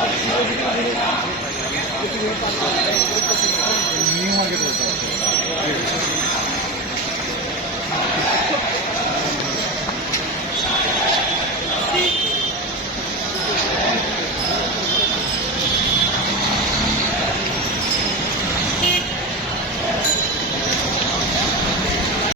見上げてください。